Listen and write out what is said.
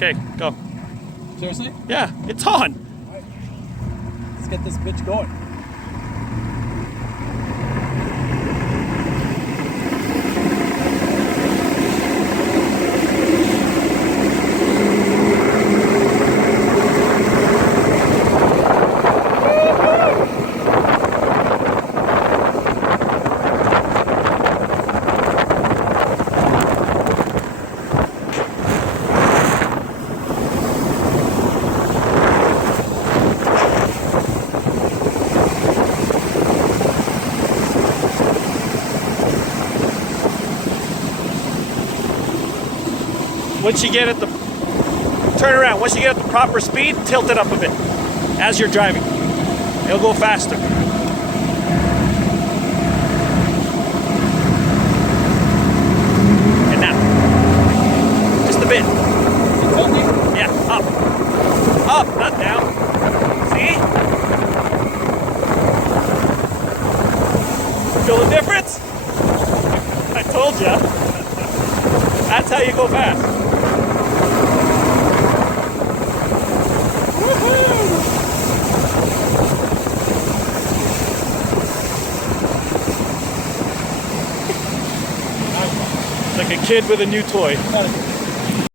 Okay, go. Seriously? Yeah, it's on. All right. Let's get this bitch going. Once you get at the, turn around, once you get at the proper speed, tilt it up a bit as you're driving. It'll go faster. And now, just a bit. Yeah, up. Up, not down. See? Feel the difference? I told ya. That's how you go fast. Like a kid with a new toy.